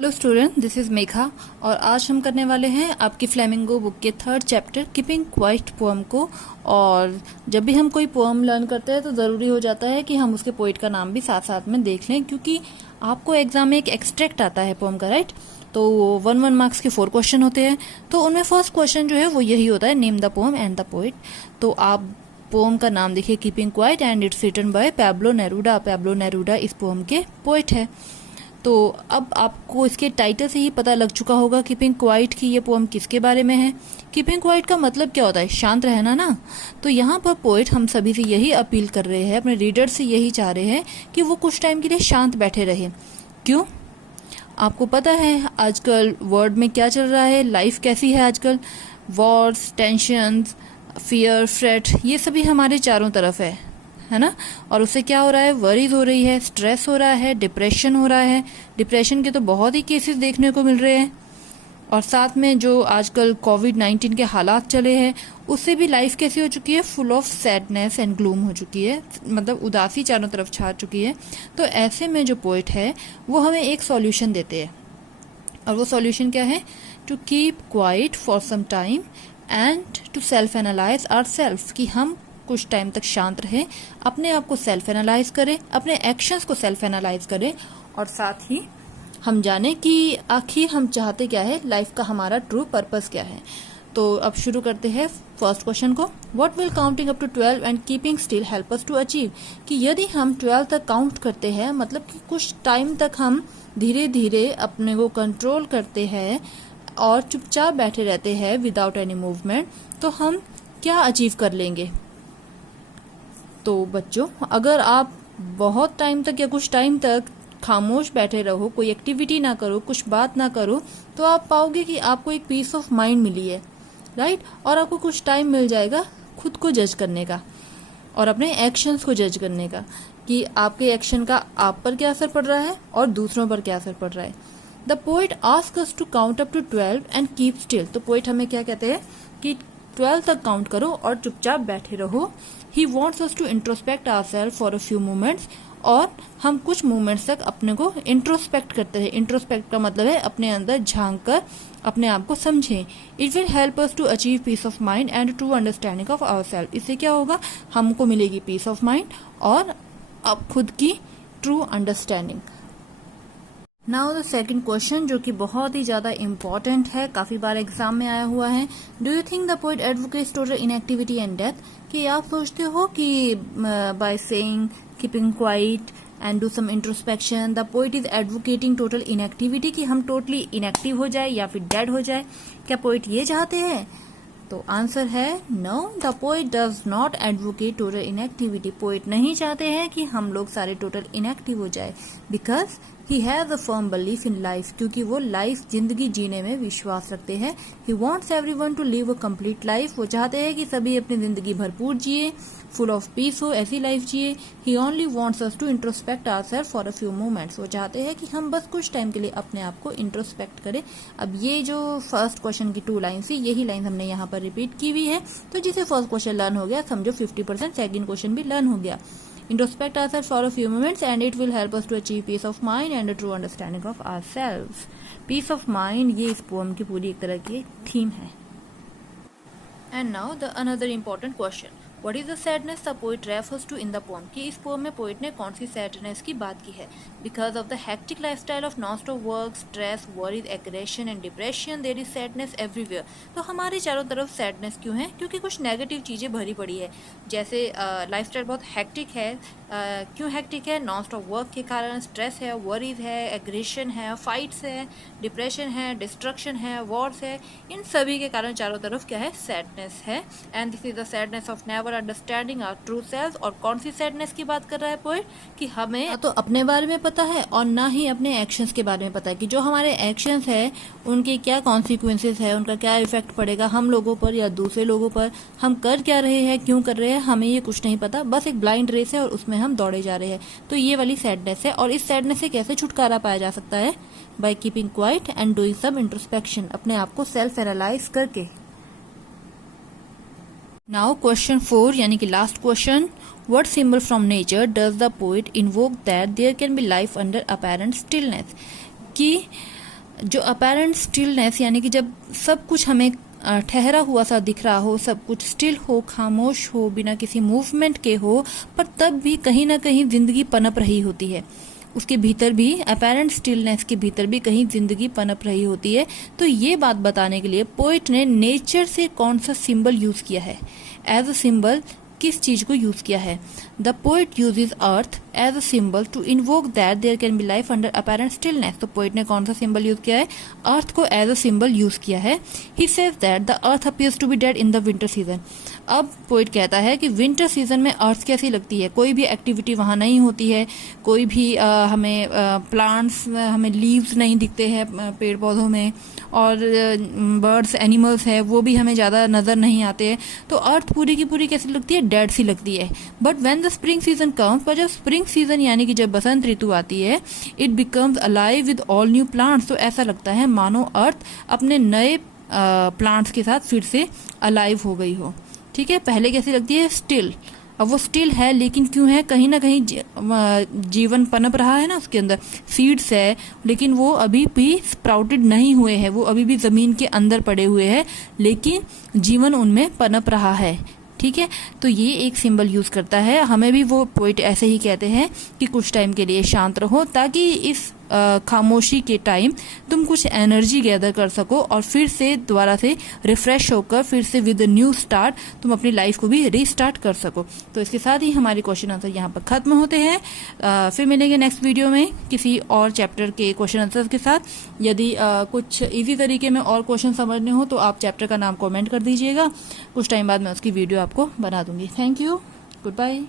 Hello student, this is Megha और आज हम करने वाले हैं आपकी फ्लेमिंगो बुक के 3rd chapter keeping quiet poem को। और जब भी हम कोई पोएम लर्न करते हैं तो ज़रूरी हो जाता है कि हम उसके पोइट का नाम भी साथ साथ में देख लें, क्योंकि आपको एग्जाम में एक एक्सट्रैक्ट आता है पोएम का, राइट। तो 1 मार्क्स के 4 क्वेश्चन होते हैं। तो उनमें फर्स्ट क्वेश्चन जो है वो यही होता है, name the poem and the poet. तो आप पोएम का नाम देखिए, keeping quiet, and it's written by Pablo Neruda. Pablo Neruda इस पोएम के पोइट है। तो अब आपको इसके टाइटल से ही पता लग चुका होगा कीपिंग क्वाइट की ये पोएम किसके बारे में है। कीपिंग क्वाइट का मतलब क्या होता है? शांत रहना ना। तो यहाँ पर पोइट हम सभी से यही अपील कर रहे हैं, अपने रीडर से यही चाह रहे हैं कि वो कुछ टाइम के लिए शांत बैठे रहे। क्यों? आपको पता है आजकल वर्ल्ड में क्या चल रहा है, लाइफ कैसी है आजकल। वॉर्स, टेंशंस, फियर, फ्रेट, ये सभी हमारे चारों तरफ है ना। और उससे क्या हो रहा है? वरीज हो रही है, स्ट्रेस हो रहा है, डिप्रेशन हो रहा है। डिप्रेशन के तो बहुत ही केसेस देखने को मिल रहे हैं। और साथ में जो आजकल कोविड-19 के हालात चले हैं, उससे भी लाइफ कैसी हो चुकी है? Full of sadness and gloom हो चुकी है, मतलब उदासी चारों तरफ छा चुकी है। तो ऐसे में जो पोइट है वो हमें एक सॉल्यूशन देते हैं। और वो सॉल्यूशन क्या है? To keep quite for some time and to self analyse our self, कि हम कुछ टाइम तक शांत रहें, अपने आप को सेल्फ एनालाइज करें, अपने एक्शंस को सेल्फ एनालाइज करें, और साथ ही हम जाने कि आखिर हम चाहते क्या है, लाइफ का हमारा ट्रू पर्पस क्या है। तो अब शुरू करते हैं फर्स्ट क्वेश्चन को। What will counting up to 12 and keeping still help us to achieve, कि यदि हम 12 तक काउंट करते हैं, मतलब कि कुछ टाइम तक हम धीरे धीरे अपने को कंट्रोल करते हैं और चुपचाप बैठे रहते हैं विदाउट एनी मूवमेंट, तो हम क्या अचीव कर लेंगे। तो बच्चों, अगर आप बहुत टाइम तक या कुछ टाइम तक खामोश बैठे रहो, कोई एक्टिविटी ना करो, कुछ बात ना करो, तो आप पाओगे कि आपको एक पीस ऑफ माइंड मिली है, राइट। और आपको कुछ टाइम मिल जाएगा खुद को जज करने का और अपने एक्शंस को जज करने का, कि आपके एक्शन का आप पर क्या असर पड़ रहा है और दूसरों पर क्या असर पड़ रहा है। The poet ask us to count up to 12 and keep still. तो पोइट हमें क्या कहते हैं कि 12 तक काउंट करो और चुपचाप बैठे रहो। He wants us to introspect ourselves for a few moments, और हम कुछ मोमेंट्स तक अपने को इंट्रोस्पेक्ट करते हैं। इंट्रोस्पेक्ट का मतलब है अपने अंदर झांक कर अपने आप को समझें। It will help us to achieve peace of mind and true understanding of our self. इससे क्या होगा? हमको मिलेगी पीस ऑफ माइंड और अब खुद की true understanding. Now the second question, जो कि बहुत ही ज्यादा इम्पोर्टेंट है, काफी बार एग्जाम में आया हुआ है। Do you think the poet advocates total inactivity and death, कि आप सोचते हो कि by saying keeping quiet and do some introspection the poet is advocating total inactivity, कि हम टोटली इनएक्टिव हो जाए या फिर डेड हो जाए। क्या पोइट ये चाहते हैं? तो आंसर है no, the poet does not advocate total inactivity. Poet नहीं चाहते हैं कि हम लोग सारे टोटल इनएक्टिव हो जाए, because he has a firm belief in life, क्योंकि वो लाइफ, जिंदगी जीने में विश्वास रखते हैं। He wants everyone to live a complete life. वो चाहते हैं कि सभी अपनी जिंदगी भरपूर जिए, फुल ऑफ पीस हो, ऐसी लाइफ जिए। He only wants us to introspect ourselves for a few moments. वो चाहते हैं कि हम बस कुछ टाइम के लिए अपने आप को इंट्रोस्पेक्ट करें। अब ये जो फर्स्ट क्वेश्चन की 2 लाइन थी, यही लाइन हमने यहाँ पर रिपीट की हुई है। तो जिसे फर्स्ट क्वेश्चन लर्न हो गया, समझो 50% सेकंड क्वेश्चन भी लर्न हो गया। Introspect ourselves for a few moments and it will help us to achieve peace of mind and a true understanding of ourselves. Peace of mind, ये इस poem की पूरी एक तरह की थीम है। And now the another important question. What is the sadness the poet refers to in the poem? कि इस पोएम में पोइट ने कौन सी सैडनेस की बात की है? Because of the hectic lifestyle of non-stop work, stress, worries, aggression and depression, there is sadness everywhere. तो हमारे चारों तरफ सैडनेस क्यों है? क्योंकि कुछ नेगेटिव चीज़ें भरी पड़ी है। जैसे लाइफस्टाइल बहुत हेक्टिक है। क्यों हेक्टिक है? नॉन स्टॉप वर्क के कारण स्ट्रेस है, वरीज है, एग्रेशन है, फाइट्स है, डिप्रेशन है, डिस्ट्रक्शन है, वॉर्स है। इन सभी के कारण चारों तरफ क्या है? सैडनेस है। And this is the sadness of never understanding our true self. और कौन सी सैडनेस की बात कर रहा है पोइट? कि हमें तो अपने बारे में पता है और ना ही अपने एक्शंस के बारे में पता है, कि जो हमारे एक्शंस है उनके क्या कॉन्सिक्वेंसेस है, उनका क्या इफेक्ट पड़ेगा हम लोगों पर या दूसरे लोगों पर। हम कर क्या रहे हैं, क्यों कर रहे हैं, हमें ये कुछ नहीं पता। बस एक ब्लाइंड रेस है और उसमें हम दौड़े जा रहे हैं। तो ये वाली सैडनेस है। और इस सैडनेस से कैसे छुटकारा पाया जा सकता है? By keeping quiet and doing some introspection, अपने आप को सेल्फ एनालाइज करके। नाउ क्वेश्चन 4, यानी कि last question. What symbol from nature does the poet invoke that there can be life under apparent stillness, कि जो अपेरेंट स्टिलनेस यानी कि जब सब कुछ हमें ठहरा हुआ सा दिख रहा हो, सब कुछ स्टिल हो, खामोश हो, बिना किसी मूवमेंट के हो, पर तब भी कहीं ना कहीं जिंदगी पनप रही होती है। उसके भीतर भी, अपेरेंट स्टिलनेस के भीतर भी कहीं जिंदगी पनप रही होती है। तो ये बात बताने के लिए पोइट ने नेचर से कौन सा सिंबल यूज किया है, एज अ सिंबल किस चीज को यूज किया है। The poet uses earth as a symbol to invoke that there can be life under apparent stillness. तो पोइट ने कौन सा सिंबल यूज किया है, अर्थ को एज अ सिंबल यूज किया है। He says that the earth appears to be dead in the winter season. अब पोइट कहता है कि विंटर सीजन में अर्थ कैसी लगती है, कोई भी एक्टिविटी वहां नहीं होती है, कोई भी हमें प्लांट्स, हमें लीव्स नहीं दिखते हैं पेड़ पौधों में, और बर्ड्स एनिमल्स है वो भी हमें ज्यादा नजर नहीं आते हैं। तो अर्थ पूरी की पूरी कैसी लगती है, डेड सी लगती है। But when the spring season comes, पर जब स्प्रिंग सीजन यानी कि जब बसंत ऋतु आती है, it becomes alive with all new plants. तो ऐसा लगता है मानो अर्थ अपने नए प्लांट्स के साथ फिर से अलाइव हो गई हो। ठीक है, पहले कैसी लगती है, स्टिल। अब वो स्टिल है, लेकिन क्यों है, कहीं ना कहीं जीवन पनप रहा है ना उसके अंदर, सीड्स है, लेकिन वो अभी भी स्प्राउटेड नहीं हुए हैं, वो अभी भी जमीन के अंदर पड़े हुए हैं, लेकिन जीवन उनमें पनप रहा है। ठीक है, तो ये एक सिंबल यूज करता है। हमें भी वो पोइट ऐसे ही कहते हैं कि कुछ टाइम के लिए शांत रहो, ताकि इस खामोशी के टाइम तुम कुछ एनर्जी गैदर कर सको और फिर से दोबारा से रिफ्रेश होकर फिर से विद न्यू स्टार्ट तुम अपनी लाइफ को भी रीस्टार्ट कर सको। तो इसके साथ ही हमारे क्वेश्चन आंसर यहाँ पर खत्म होते हैं। फिर मिलेंगे नेक्स्ट वीडियो में किसी और चैप्टर के क्वेश्चन आंसर के साथ। यदि कुछ इजी तरीके में और क्वेश्चन समझने हो तो आप चैप्टर का नाम कमेंट कर दीजिएगा, कुछ टाइम बाद मैं उसकी वीडियो आपको बना दूंगी। Thank you, good bye.